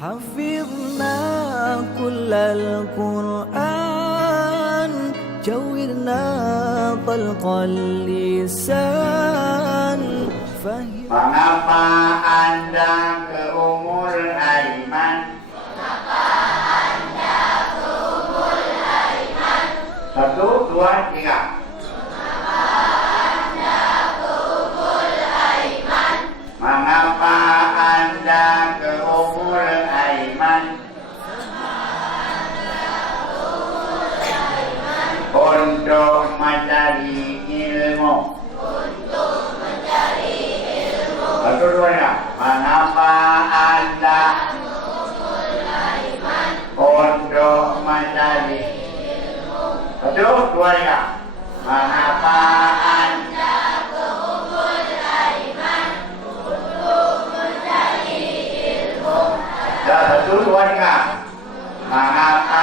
حفظنا كل القرآن جودنا طلق اللسان Mengapa Anda ke Ummul Aiman? Satu, dua, tiga. Mengapa Anda ke Ummul Aiman? Untuk mencari ilmu. Satu, dua, tiga. Mengapa Anda untuk mencari ilmu? Satu, dua, tiga. Mengapa Anda satu, dua, tiga. Mengapa